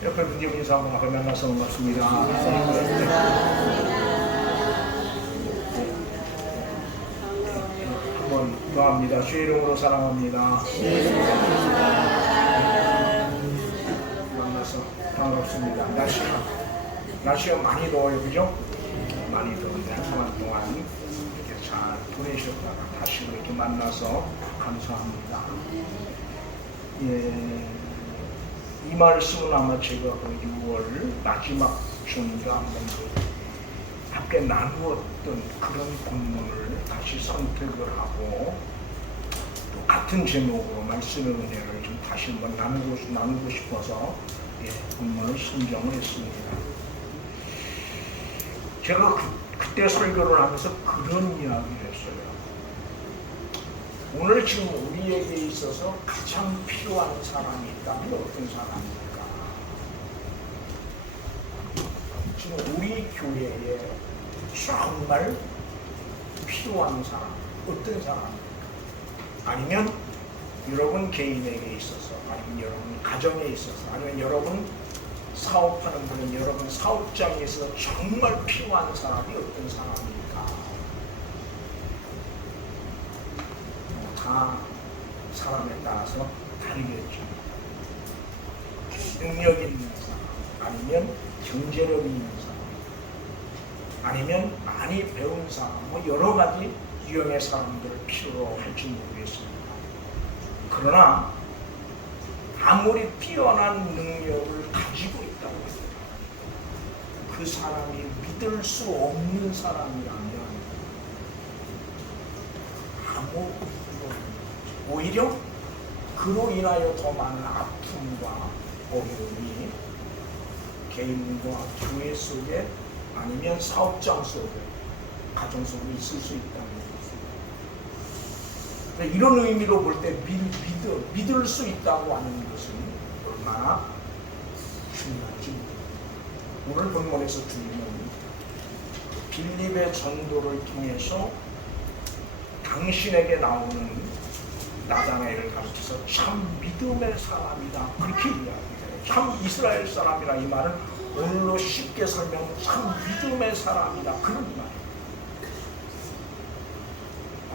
옆에 분들 인사하고 나가 만나서 반갑습니다. 한번 기도합니다. 주의 이름으로 사랑합니다. 만나서 반갑습니다. 날씨가 많이 더워요, 그죠? 많이 더운데 한 시간 동안 이렇게 잘 보내셨다가 다시 이렇게 만나서 감사합니다. 이 말씀은 아마 제가 6월 마지막 주인가 한번 함께 나누었던 그런 본문을 다시 선택을 하고 또 같은 제목으로 말씀의 은혜를 좀 다시 한번 나누고 싶어서 본문을 선정을 했습니다. 제가 그때 설교를 하면서 그런 이야기를 했어요. 오늘 지금 우리에게 있어서 가장 필요한 사람이 있다면 어떤 사람입니까? 지금 우리 교회에 정말 필요한 사람, 어떤 사람입니까? 아니면 여러분 개인에게 있어서, 아니면 여러분 가정에 있어서, 아니면 여러분 사업하는 분은 여러분 사업장에 있어서 정말 필요한 사람이 어떤 사람입니까? 다 사람에 따라서 다르겠죠. 능력 있는 사람, 아니면 경제력 있는 사람, 아니면 많이 배운 사람, 여러 가지 유형의 사람들을 필요로 할지 모르겠습니다. 그러나 아무리 뛰어난 능력을 가지고 있다고 해도 그 사람이 믿을 수 없는 사람이라면 오히려 그로 인하여 더 많은 아픔과 어려움이 개인과 교회 속에 아니면 사업장 속에 가정 속에 있을 수 있다는 것입니다. 이런 의미로 볼 때 믿을 수 있다고 하는 것은 얼마나 중요한지 오늘 본문에서 주님은 빌립의 전도를 통해서 당신에게 나오는 나다나엘을 가르쳐서 참 믿음의 사람이다 그렇게 이야기해요. 참 이스라엘 사람이라 이 말은 오늘로 쉽게 설명 참 믿음의 사람이다 그런 말이에요.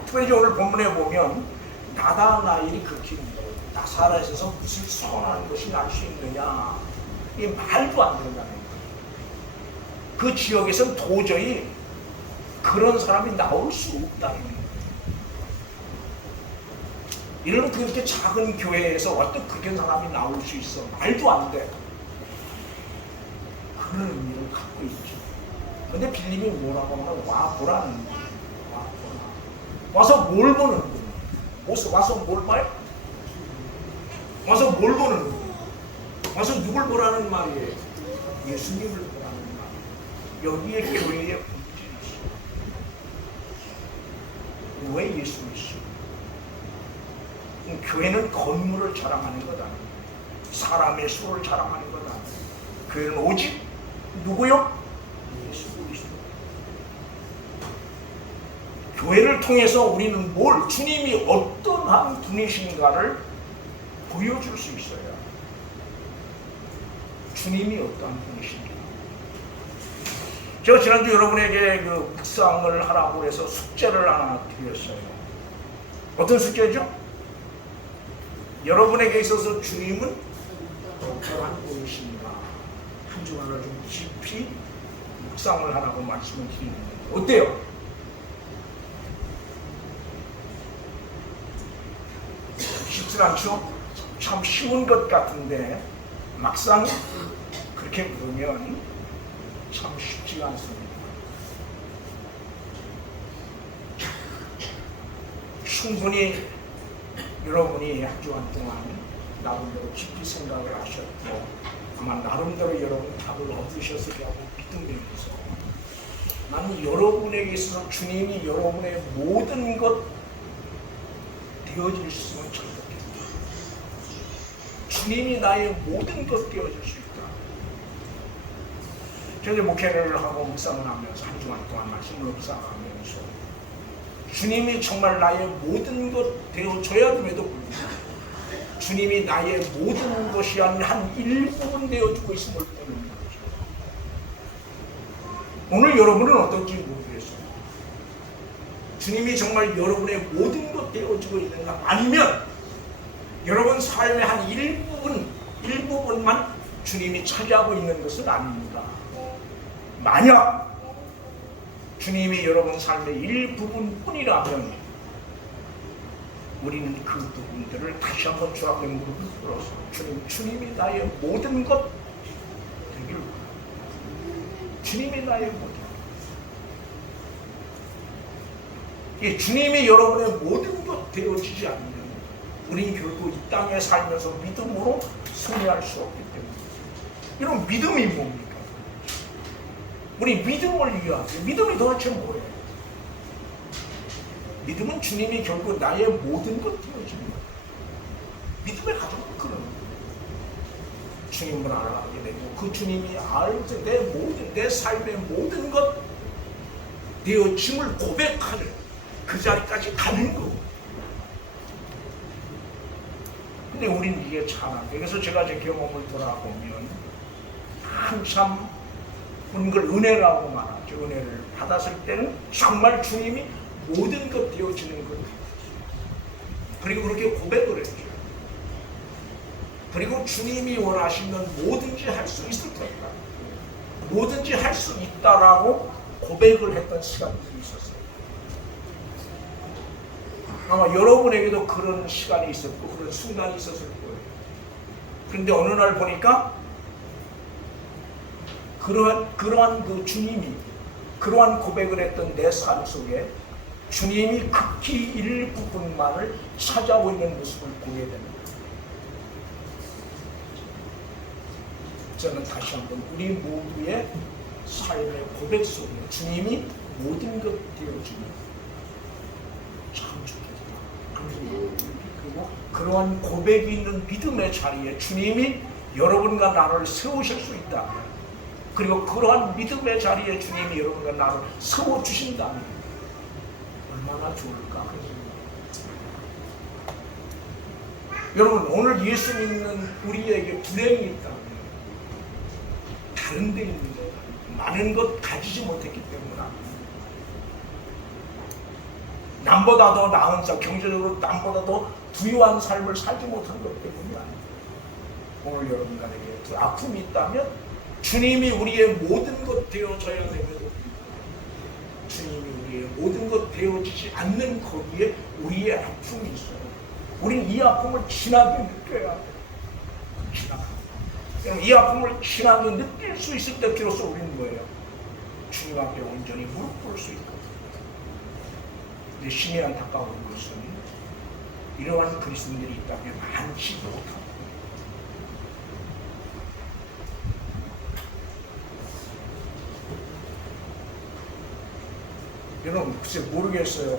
특별히 오늘 본문에 보면 나다나엘이 그렇게 나사렛에서 무슨 선한 것이 날 수 있느냐 이 말도 안 된다는 거예요. 그 지역에서는 도저히 그런 사람이 나올 수 없다는 거예요. 이런 그렇게 작은 교회에서 어떤 그런 사람이 나올 수 있어? 말도 안 돼. 그런 의미를 갖고 있죠. 근데 빌립이 뭐라고 하면 와 보라는 거예요. 와 보라. 와서 뭘 보는 거예요? 와서 뭘 봐요? 와서 뭘 보는 거예요? 와서 누굴 보라는 말이에요? 예수님을 보라는 말이에요. 여기에 교회의 본질이 있어요. 왜 예수를 있어요? 교회는 건물을 자랑하는 것 아니에요. 사람의 수를 자랑하는 것 아니에요. 교회는 오직 누구요? 예수 그리스도. 교회를 통해서 우리는 주님이 어떠한 분이신가를 보여줄 수 있어요. 주님이 어떠한 분이신가. 제가 지난주 여러분에게 그 묵상을 하라고 해서 숙제를 하나 드렸어요. 어떤 숙제죠? 여러분에게 있어서 주님은 어떠한 분이신가 한 주간을 좀 깊이 묵상을 하라고 말씀을 드리는 거예요. 어때요? 쉽지 않죠? 참 쉬운 것 같은데 막상 그렇게 보면 참 쉽지가 않습니다. 충분히 여러분이 한 주간 동안 나름대로 깊이 생각을 하셨고 아마 나름대로 여러분 답을 얻으셨으리라고 믿으면서 나는 여러분에게 있어서 주님이 여러분의 모든 것 되어질 수 있으면 좋겠다. 주님이 나의 모든 것 되어질 수 있다. 제가 목회를 하고 묵상을 하면서 한 주간 동안 말씀을 묵상하면서 주님이 정말 나의 모든 것 되어줘야 됨에도 불구하고 주님이 나의 모든 것이 아닌 한 일부분 되어주고 있음을 보는 거죠. 오늘 여러분은 어떨지 모르겠어요. 주님이 정말 여러분의 모든 것 되어주고 있는가? 아니면 여러분 삶의 한 일부분만 주님이 차지하고 있는 것은 아닙니다. 만약 주님이 여러분 삶의 일부분뿐이라면 우리는 그 부분들을 다시 한번 주 앞에 무릎을 꿇어서 주님이 나의 모든 것 되길 바랍니다. 주님이 나의 모든 것. 주님이 여러분의 모든 것 되어지지 않으면 우리는 결국 이 땅에 살면서 믿음으로 승리할 수 없기 때문에. 이런 믿음이 뭡니까? 우리 믿음을 위하여. 믿음이 도대체 뭐예요? 믿음은 주님이 결국 나의 모든 것 되어지는 거예요. 믿음의 가정은 그런 거예요. 주님을 알아가게 되고 그 주님이 알때 내 삶의 모든 것 되어짐을 고백하는 그 자리까지 가는 거예요. 근데 우리는 이게 잘 안 돼. 그래서 제가 제 경험을 돌아보면 한참 그걸 은혜라고 말하죠. 은혜를 받았을 때는 정말 주님이 모든 것 되어지는 거예요. 그리고 그렇게 고백을 했죠. 그리고 주님이 원하시면 뭐든지 할 수 있을 테니까 뭐든지 할 수 있다라고 고백을 했던 시간들이 있었어요. 아마 여러분에게도 그런 시간이 있었고 그런 순간이 있었을 거예요. 그런데 어느 날 보니까 그러한 그 주님이 그러한 고백을 했던 내 삶 속에 주님이 극히 일부분만을 찾아오고 있는 모습을 보게 됩니다. 저는 다시 한번 우리 모두의 삶의 고백 속에 주님이 모든 것 되어주는 참 좋겠다. 그리고 그러한 고백이 있는 믿음의 자리에 주님이 여러분과 나를 세우실 수 있다. 그리고 그러한 믿음의 자리에 주님이 여러분과 나를 세워주신다면 얼마나 좋을까. 여러분 오늘 예수 믿는 우리에게 불행이 있다면 다른 데 있는 것 많은 것 가지지 못했기 때문에 남보다 더 나은 삶, 경제적으로 남보다 더 부유한 삶을 살지 못한 것 때문이 아닙니다. 오늘 여러분들에게 그 아픔이 있다면 주님이 우리의 모든 것 되어져야 되면 주님이 우리의 모든 것 되어지지 않는 거기에 우리의 아픔이 있어요. 우리는 이 아픔을 진하게 느껴야 돼요. 이 아픔을 진하게 느낄 수 있을 때 비로소 우리는 뭐예요? 주님 앞에 온전히 무릎 꿇을 수 있거든요. 근데 심히 안타까운 것은 이러한 그리스도인들이 있다면 많지 못합니다. 여러분 글쎄 모르겠어요.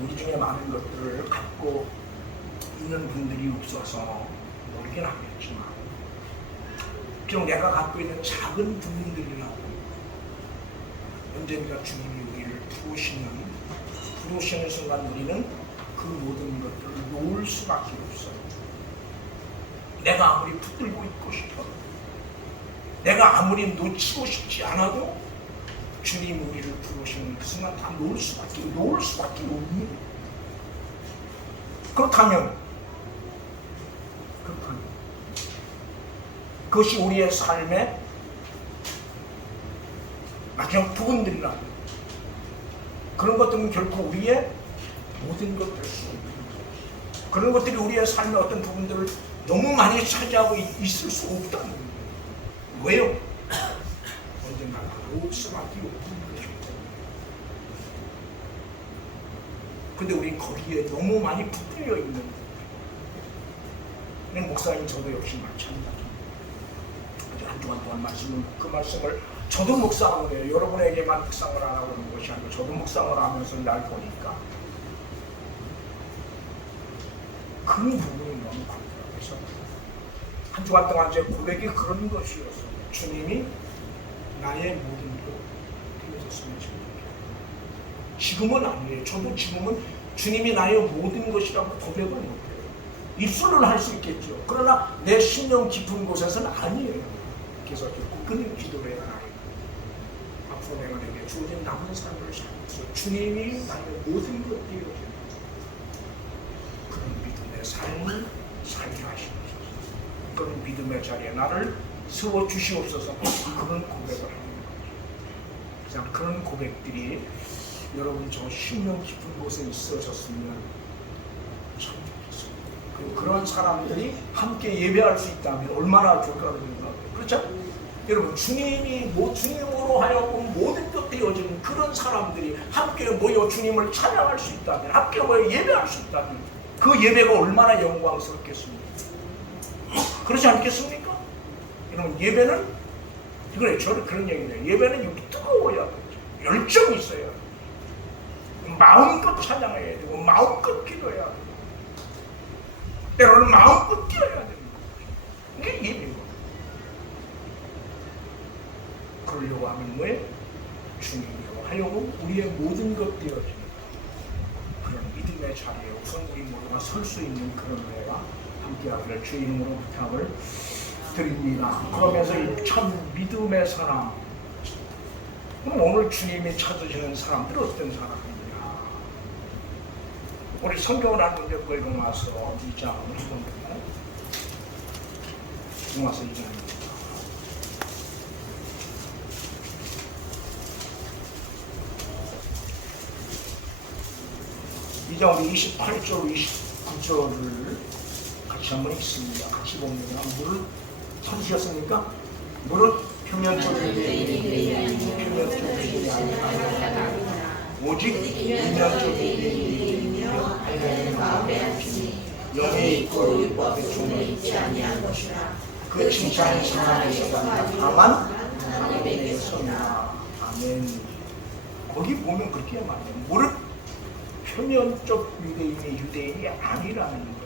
우리 중에 많은 것들을 갖고 있는 분들이 없어서 모르긴 하겠지만 비록 내가 갖고 있는 작은 부분들이라도 언젠가 주님이 우리를 부르시는 순간 우리는 그 모든 것들을 놓을 수밖에 없어요. 내가 아무리 붙들고 있고 싶어도 내가 아무리 놓치고 싶지 않아도 주님이 우리를 부르시는 그 순간 다 놓을 수밖에 없는. 그렇다면 그것이 우리의 삶의 마지막 부분들이라면 그런 것들은 결코 우리의 모든 것 될 수 없는 거예요. 그런 것들이 우리의 삶의 어떤 부분들을 너무 많이 차지하고 있을 수 없다는 거예요. 왜요? 언젠가 놓을 수밖에 없는 것입니다. 근데 우린 거기에 너무 많이 붙들려 있는 거예요. 목사님 저도 역시 마찬가지입니다. 한 주간 동안 그 말씀을 저도 묵상을 해요. 여러분에게만 묵상을 안 하고 있는 것이 아니고 저도 묵상을 하면서 날 보니까 그 부분이 너무 강렬해서 한 주간 동안 제 고백이 그런 것이었어요. 주님이 나의 모든 것 되어졌으면 좋겠다. 지금은 아니에요. 저도 지금은 주님이 나의 모든 것이라고 고백을 못해요. 입술로는 할 수 있겠죠. 그러나 내 심령 깊은 곳에서는 아니에요. 그래서 그는 기도를 해라. 앞으로 내가 내게 주어진 남은 삶을 살면서 주님이 나의 모든 것 되어지는 그런 믿음의 삶을 살게 하시옵소서. 그런 믿음의 자리에 나를 세워 주시옵소서. 그런 고백을 하는 거죠. 그런 고백들이 여러분 저 심령 깊은 곳에 있어졌으면 참 좋겠습니다. 그런 사람들이 함께 예배할 수 있다면 얼마나 좋을까 그런 생각을. 그렇죠? 여러분 주님이 주님으로 하여금 모든 것 되어지는 그런 사람들이 함께 모여 주님을 찬양할 수 있다면, 함께 모여 예배할 수 있다면 그 예배가 얼마나 영광스럽겠습니까? 그렇지 않겠습니까? 여러분 예배는 그래 저는 그런 얘기예요. 예배는 여기 뜨거워야 되죠. 열정이 있어야 돼요. 마음껏 찬양해야 되고 마음껏 기도해야 되고 때로는 마음껏 뛰어야 됩니다. 이게 예배고. 그러려고 하면 뭐예요? 주님으로 하여금 우리의 모든 것 되어지는 그런 믿음의 자리에 우선 우리 모두가 설 수 있는 그런 은혜가 함께하기를 주의 이름으로 부탁을 드립니다. 그러면서 이 참 믿음의 사람, 그럼 오늘 주님이 찾으시는 사람들은 어떤 사람입니까? 우리 성경을 한 문제 보고 로마서 2장을 한번 볼까요? 로마서 2장입니다. 2장 우리 28절, 29절을 같이 한번 읽습니다. 같이 봅니다. 무릇 찾으셨습니까? 무릇 표면적 유대인이 표면적 유대인이 아니라 오직 인면적 유대인이며 하나님의 마음에 안지니 영에 있고 율법의 종에 있지 아니한 것이라. 그 칭찬이 사람에게서나 다만 하나님에게서나. 아멘. 거기 보면 그렇게 말해요. 무릇 표면적 유대인이 아니라는 거예요.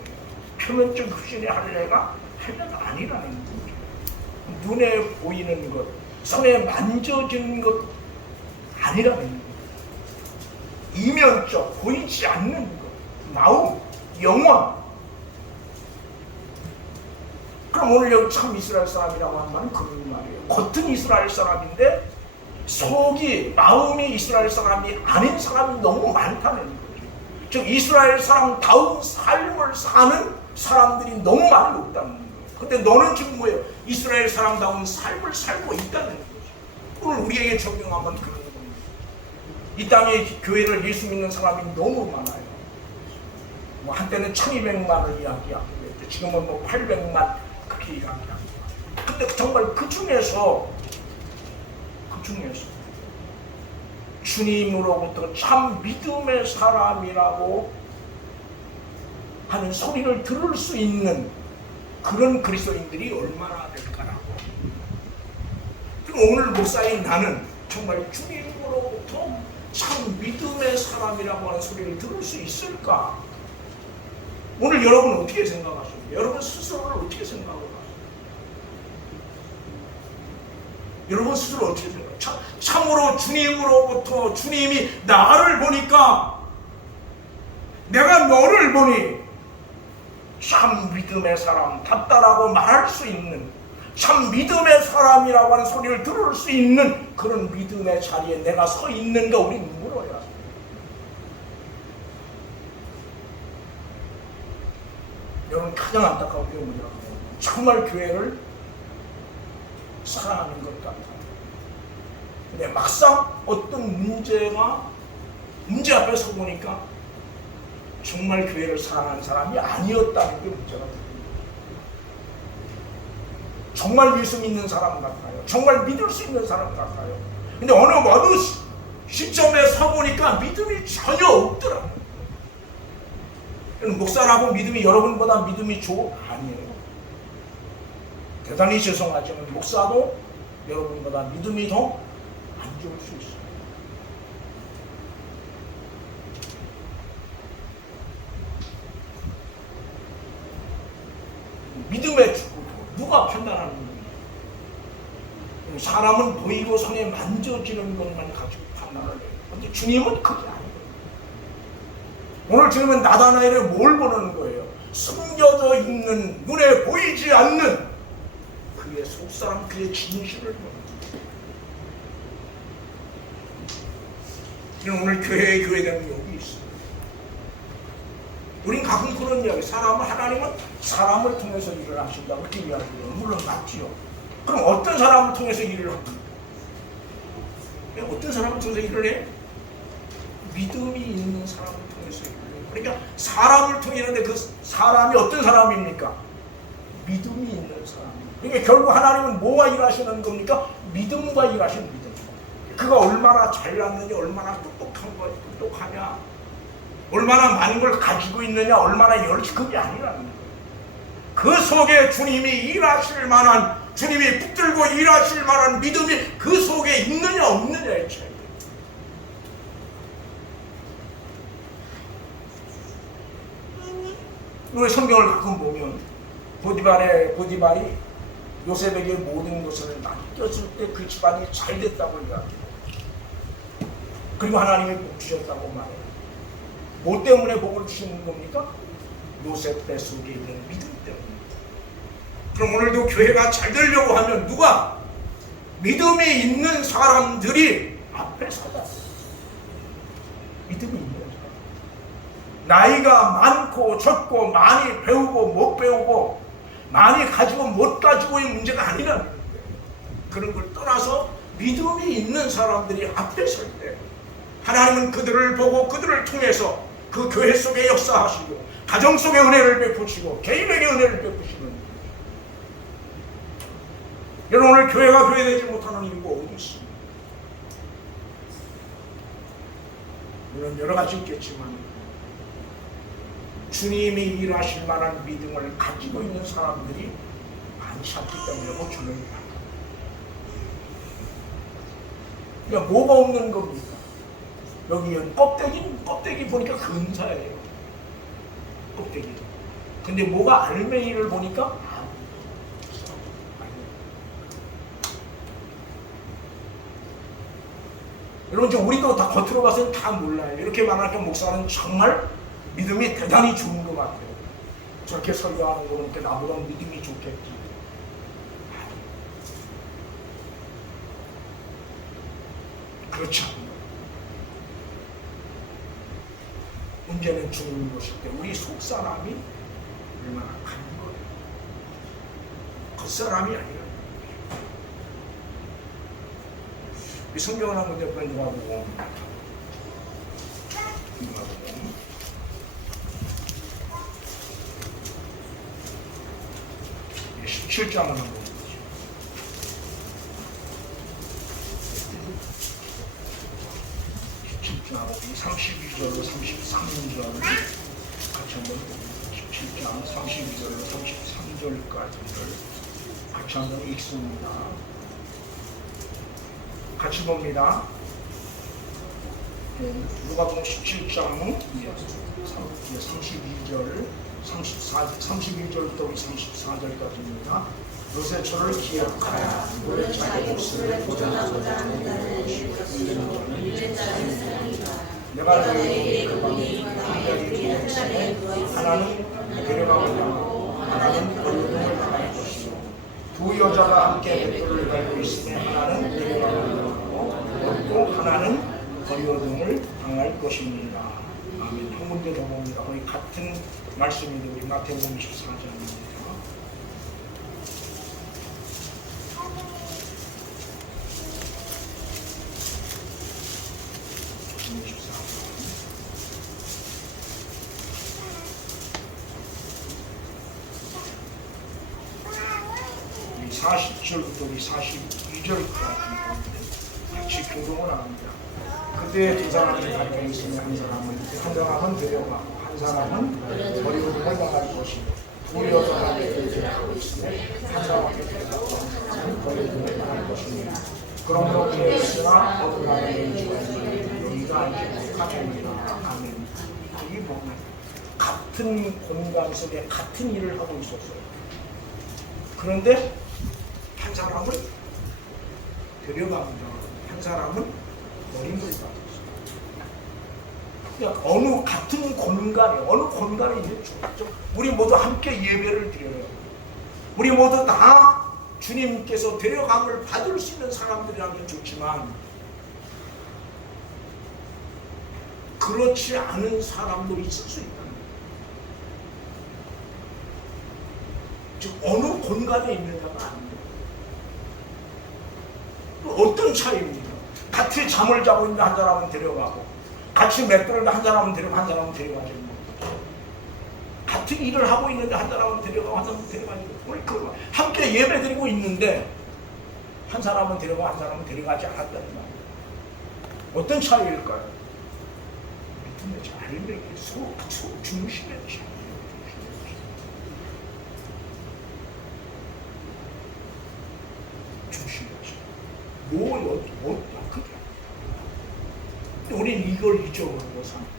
표면적 흡신의 할례가 할례가 아니라는 거죠. 눈에 보이는 것, 손에 만져지는 것 아니라는 거예요. 이면적, 보이지 않는 것, 마음, 영혼. 그럼 오늘 여기 참 이스라엘 사람이라고 한 말은 그런 말이에요. 겉은 이스라엘 사람인데 속이, 마음이 이스라엘 사람이 아닌 사람이 너무 많다는 거예요. 즉 이스라엘 사람다운 삶을 사는 사람들이 너무 많이 없다는 거예요. 근데 너는 지금 뭐예요? 이스라엘 사람다운 삶을 살고 있다는 거죠. 오늘 우리에게 적용하면 그런 겁니다. 이 땅에 교회를 예수 믿는 사람이 너무 많아요. 뭐 한때는 1200만을 이야기하고 지금은 뭐 800만 그렇게 이야기합니다. 근데 정말 그 중에서 주님으로부터 참 믿음의 사람이라고 하는 소리를 들을 수 있는 그런 그리스도인들이 얼마나 될까라고. 그럼 오늘 목사인 나는 정말 주님으로부터 참 믿음의 사람이라고 하는 소리를 들을 수 있을까? 오늘 여러분 어떻게 생각하십니까? 여러분 스스로를 어떻게 생각하세요? 여러분 스스로 어떻게 생각해요? 참으로 주님으로부터 주님이 나를 보니까 내가 너를 보니 참 믿음의 사람답다라고 말할 수 있는, 참 믿음의 사람이라고 하는 소리를 들을 수 있는 그런 믿음의 자리에 내가 서 있는가 우리는 물어야 합니다. 여러분 가장 안타까운 게 뭐냐면 정말 교회를 사랑하는 것 같아요. 근데 막상 어떤 문제 앞에 서 보니까 정말 교회를 사랑하는 사람이 아니었다는 게 문제가 됩니다. 정말 예수 믿는 사람 같아요. 정말 믿을 수 있는 사람 같아요. 근데 어느 시점에 서 보니까 믿음이 전혀 없더라고요. 목사라고 믿음이 여러분보다 믿음이 아니에요. 대단히 죄송하지만 목사도 여러분보다 믿음이 더 안 좋을 수 있어요. 믿음의 축구 누가 판단하는 거예요? 사람은 보이고 손에 만져지는 것만 가지고 판단을 해요. 근데 주님은 그게 아니에요. 오늘 주님은 나다나엘에 뭘 보는 거예요? 숨겨져 있는, 눈에 보이지 않는 그의 속사람, 그의 진실을 보는 거예요. 오늘 교회되는 여기 있어요. 우린 가끔 그런 이야기, 하나님은 사람을 통해서 일을 하신다고 그렇게 이야기해요. 물론 맞지요. 그럼 어떤 사람을 통해서 일을 합니까? 어떤 사람을 통해서 일을 해? 믿음이 있는 사람을 통해서 일을 해요. 그러니까 사람을 통해 일하는데 그 사람이 어떤 사람입니까? 믿음이 있는 사람. 그러니까 결국 하나님은 뭐와 일하시는 겁니까? 믿음과 일하시는 믿음. 그가 얼마나 잘났느냐, 얼마나 똑똑하냐, 얼마나 많은 걸 가지고 있느냐, 얼마나 그게 아니라는 거예요. 그 속에 주님이 일하실 만한, 주님이 붙들고 일하실 만한 믿음이 그 속에 있느냐 없느냐의 차이. 우리 성경을 가끔 보면 보디발이 요셉에게 모든 것을 맡겼을 때 그 집안이 잘 됐다고 이야기해요. 그리고 하나님이 복 주셨다고 말해요. 뭐 때문에 복을 주시는 겁니까? 요셉 뱃속에 있는 믿음 때문에. 그럼 오늘도 교회가 잘 되려고 하면 누가? 믿음이 있는 사람들이 앞에 서다. 믿음이 있는 사람. 나이가 많고 적고, 많이 배우고 못 배우고, 많이 가지고 못 가지고의 문제가 아니라는 거예요. 그런 걸 떠나서 믿음이 있는 사람들이 앞에 설 때 하나님은 그들을 보고 그들을 통해서 그 교회 속에 역사하시고, 가정 속에 은혜를 베푸시고, 개인에게 은혜를 베푸시는. 여러분, 오늘 교회가 교회되지 못하는 이유가 어디 있습니까? 물론 여러 가지 있겠지만 주님이 일하실 만한 믿음을 가지고 있는 사람들이 많지 않기 때문에 주는 거예요. 그러니까 뭐가 없는 겁니까? 여기 껍데기 보니까 근사해요. 껍데기. 근데 뭐가 알맹이를 보니까 여러분, 지금 우리도 다 겉으로 봐서는 다 몰라요. 이렇게 말하니까 목사는 정말 믿음이 대단히 좋은 것 같아요. 저렇게 설교하는 거 보니까 나보다 믿음이 좋겠지. 그렇지 않아요. 문제는 주님을 보실 때 우리 속사람이 얼마나 간 거예요. 겉사람이 아니라. 우리 성경을 한번 옆에 누가보고 17장을 한번 보죠. 17장 32절로 33절 같이 한번 봅니다. 17장 32절로 33절까지를 같이 한번 읽습니다. 같이 봅니다. 누가복음 17장 32절 31절부터 34절까지입니다. 요새처를 기억하여 너의 자기 몫을 보존하고자 하는 내가 너에게 그 밤에 한가지 두었으니 하나는 데려감을 당하고 하나는 버림을 당할 것이요 두 여자가 함께 백돌을 밟고 있으니 하나는 데려감을 당하고 또 하나는 버림을 당할 것입니다. 아멘. 한 군데 더 봅니다. 우리 같은 말씀인데 우리 마태복음 24장입니다. 우리 40절부터 우리 42절까지 같이 교동을 합니다. 그때 두 사람이 가까이 있으면 한 사람은 데려가고 한 사람은 버림을 당할 것이고 두 여자가 데려가고 있으면 한 사람은 데려가고 한 사람은 버림을 당할 것입니다. 그러므로 그랬으나 어느 나라에 여기가 이제 가정이다. 아멘. 이게 뭐냐? 같은 공간 속에 같은 일을 하고 있었어요. 그런데 한 사람은 데려갑니다. 한 사람은 버림을 받았어요. 그냥 어느 같은 공간에 어느 공간에 있는 좋죠. 우리 모두 함께 예배를 드려요. 우리 모두 다 주님께서 데려감을 받을 수 있는 사람들이라면 좋지만 그렇지 않은 사람도 있을 수 있다는 거예요. 즉 어느 공간에 있느냐가 아닙니다. 어떤 차이입니까? 같이 잠을 자고 있는 한 사람은 데려가고 같이 맷돌을 한 사람은 데려가고 한 사람은 데려가지 못하고 같은 일을 하고 있는데 한 사람은 데려가고 한 사람은 데려가지 못하고 함께 예배드리고 있는데 한 사람은 데려가고 한 사람은 데려가지 않았다는 말이에요. 어떤 차이일까요? 믿음의 자리를 중심의 자리. 그게. 우린 이걸 잊어버리고 삽니다.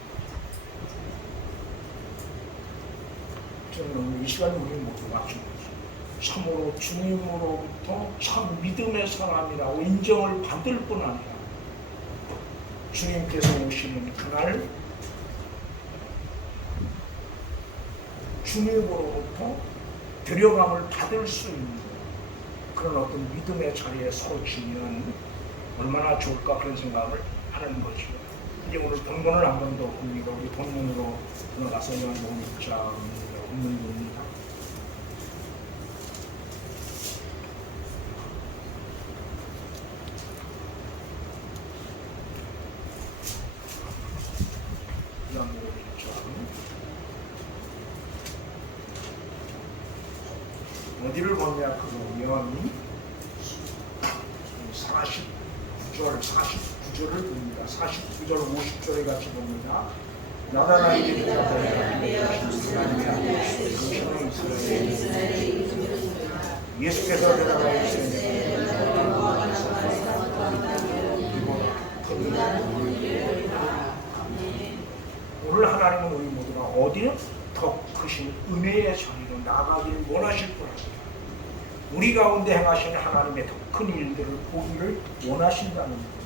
저는 오늘 이 시간 우리 모두 마찬가지. 참으로 주님으로부터 참 믿음의 사람이라고 인정을 받을 뿐 아니라 주님께서 오시는 그날 주님으로부터 데려감을 받을 수 있는 그런 어떤 믿음의 자리에 서지면 얼마나 좋을까 그런 생각을 하는 거죠. 이제 오늘 본문을 한 번 더 봅니다. 우리 본문으로 들어가서 요한복음 1장 본문입니다. 요한복음 1장 어디를 보냐 그러면 49절을 봅니다. 49절 50절에 같이 봅니다. 나다나에게 예수께서 대답하여 이르시되 오늘 하나님은 우리 모두가 어디에 더 크신 은혜의 자리로 나가기를 원하실 거라고 우리 가운데 행하시는 하나님의 더 큰 일들을 보기를 원하신다는 거예요.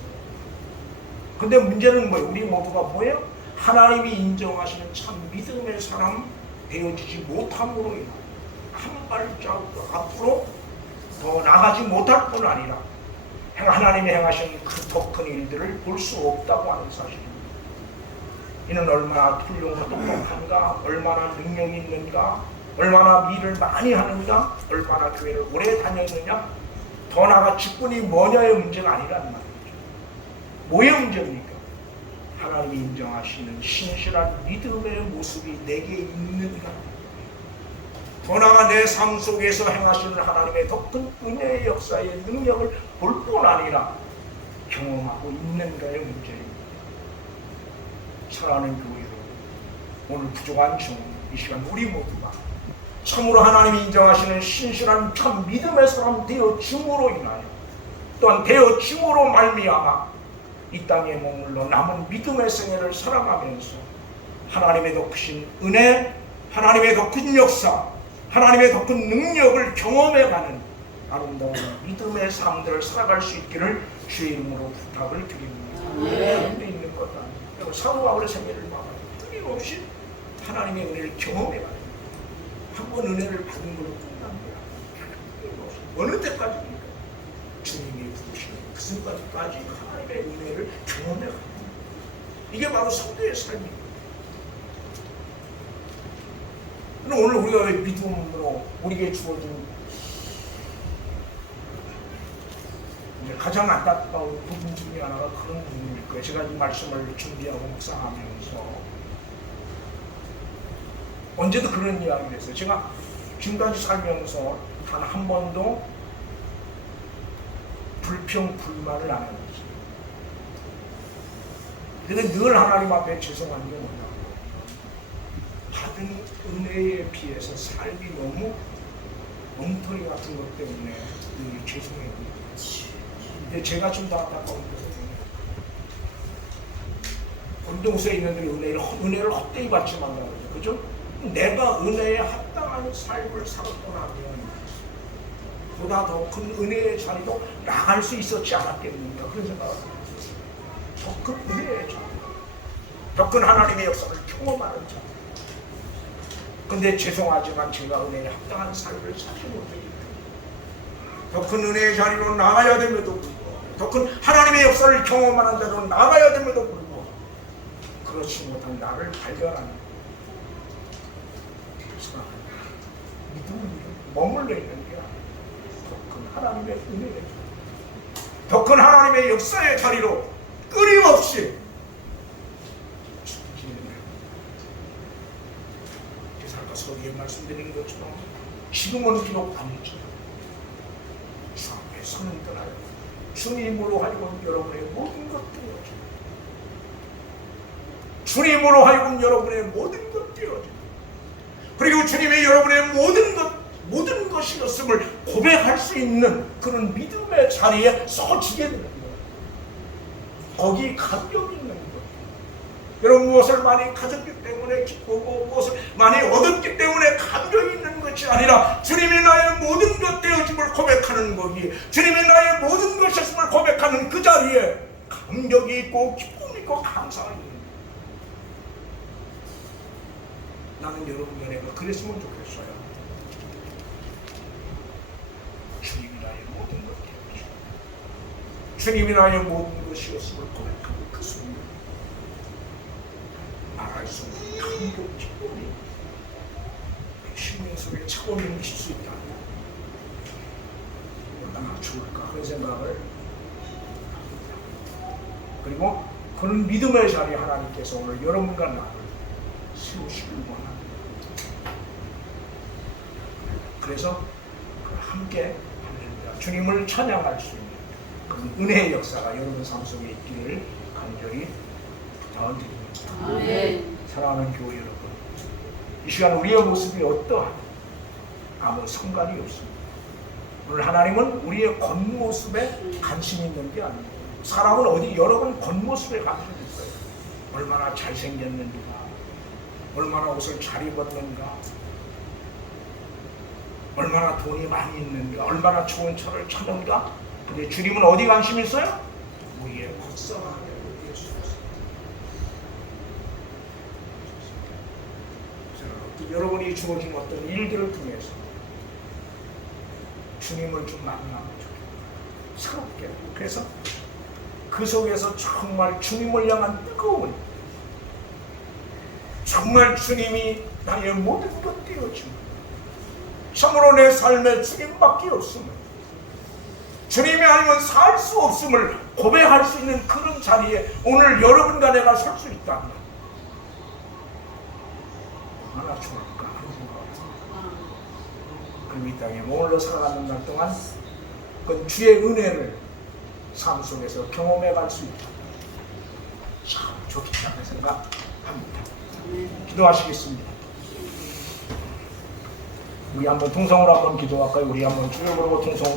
근데 문제는 뭐예요? 우리 모두가 뭐예요? 하나님이 인정하시는 참 믿음의 사람 되어지지 못함으로 인하여 한 발자국 앞으로 더 나가지 못할 뿐 아니라 하나님이 행하시는 그 더 큰 일들을 볼 수 없다고 하는 사실입니다. 이는 얼마나 훌륭하고 똑똑한가, 얼마나 능력이 있는가, 얼마나 일을 많이 하는가, 얼마나 교회를 오래 다녔느냐, 더 나아가 직분이 뭐냐의 문제가 아니란 말이죠. 뭐의 문제입니까? 하나님이 인정하시는 신실한 믿음의 모습이 내게 있는가, 더 나아가 내 삶 속에서 행하시는 하나님의 더 큰 은혜의 역사의 능력을 볼 뿐 아니라 경험하고 있는가의 문제입니다. 사랑하는 교회로 오늘 부족한 이 시간 우리 모두가 참으로 하나님이 인정하시는 신실한 참 믿음의 사람 되어짐으로 인하여 또한 되어짐으로 말미암아 이 땅에 머물러 남은 믿음의 생애를 살아가면서 하나님의 더 크신 은혜, 하나님의 더 큰 역사, 하나님의 더 큰 능력을 경험해가는 아름다운 믿음의 삶들을 살아갈 수 있기를 주의 이름으로 부탁을 드립니다. 그런데 있는 것 아니에요. 사후바울의 생애를 막아요. 끊임없이 하나님의 은혜를 경험해가요. 한번 은혜를 받은 걸로 끝납니다. 어느 때까지입니까? 주님이 부르시는 그 순간까지 하나님의 은혜를 경험해가는 이게 바로 성도의 삶입니다. 오늘 우리가 왜 믿음으로 우리에게 주어진 가장 안타까운 부분 중에 하나가 그런 부분일 거예요. 제가 이 말씀을 준비하고 묵상하면서 언제도 그런 이야기를 했어요. 제가 지금까지 살면서 단 한 번도 불평, 불만을 안 해봤어요. 근데 늘 하나님 앞에 죄송한 게 뭐냐고, 받은 은혜에 비해서 삶이 너무 엉터리 같은 것 때문에 늘 죄송해요. 근데 제가 좀 더 안타까운 것은 본동서에 있는 은혜를 헛되이 받지 말라고 그러죠. 그죠? 내가 은혜에 합당한 삶을 살았고 나면 보다 더 큰 은혜의 자리로 나갈 수 있었지 않았겠는가 그런 생각을 합니다. 더 큰 은혜의 자리. 더 큰 하나님의 역사를 경험하는 자. 근데 죄송하지만 제가 은혜에 합당한 삶을 살지 못합니다. 더 큰 은혜의 자리로 나가야 됨에도 불구하고, 더 큰 하나님의 역사를 경험하는 자로 나가야 됨에도 불구하고 그렇지 못한 나를 발견하는 믿음은 머물러 있는 게 아니라 더 큰 하나님의 은혜의 자리, 더 큰 하나님의 역사의 자리로 끊임없이 기사가 서기에 말씀드린 것처럼 지금은 비록 아니지만 주 앞에 서는 떠나요. 주님으로 하여금 여러분의 모든 것 되어져. 주님으로 하여금 여러분의 모든 것 되어져. 그리고 주님이 여러분의 모든 것이었음을 고백할 수 있는 그런 믿음의 자리에 서지게 되는 거예요. 거기 감격이 있는 거예요. 여러분 무엇을 많이 가졌기 때문에 기쁘고 무엇을 많이 얻었기 때문에 감격이 있는 것이 아니라 주님이 나의 모든 것 되어짐을 고백하는 거기, 주님이 나의 모든 것이었음을 고백하는 그 자리에 감격이 있고 기쁨이 있고 감사가 있는 거예요. 나는 여러분 연애가 그랬으면 좋겠어요. 주님이 나의 모든 것 되어짐, 주님이 나의 모든 것이었음을 고백하는 그 순간 말할 수 없는 감격, 기쁨이 심령 속에 차고 넘칠 수 있다. 얼마나 좋을까 그런 생각을 합니다. 그리고 그런 믿음의 자리에 하나님께서 오늘 여러분과 나를 세우시길 원합니다. 그래서 함께 합니다. 주님을 찬양할 수 있는 그런 은혜의 역사가 여러분 삶 속에 있기를 간절히 부탁드립니다. 아멘. 사랑하는 교회 여러분, 이 시간 우리의 모습이 어떠한 아무 상관이 없습니다. 오늘 하나님은 우리의 겉모습에 관심이 있는 게 아니에요. 사람은 어디 여러분 겉모습에 관심이 있어요. 얼마나 잘생겼는가, 얼마나 옷을 잘 입었는가, 얼마나 돈이 많이 있는가, 얼마나 좋은 차를 타는가. 근데 주님은 어디 관심이 있어요? 우리의 겉사람에 여러분이 주어진 어떤 일들을 통해서 주님을 좀 만나면 좋겠다. 새롭게. 그래서 그 속에서 정말 주님을 향한 뜨거운, 정말 주님이 나의 모든 것 되어지면, 참으로 내 삶에 주님밖에 없음을, 주님이 아니면 살 수 없음을 고백할 수 있는 그런 자리에 오늘 여러분과 내가 설 수 있다면 얼마나 좋을까 하는 생각을 합니다. 그럼 이 땅에 머물러 살아가는 날 동안 그 주의 은혜를 삶 속에서 경험해 갈 수 있다. 참 좋겠다는 생각합니다. 기도하시겠습니다. 우리 한번 통성으로 한번 기도할까요? 우리 한번 주여 부르고 통성.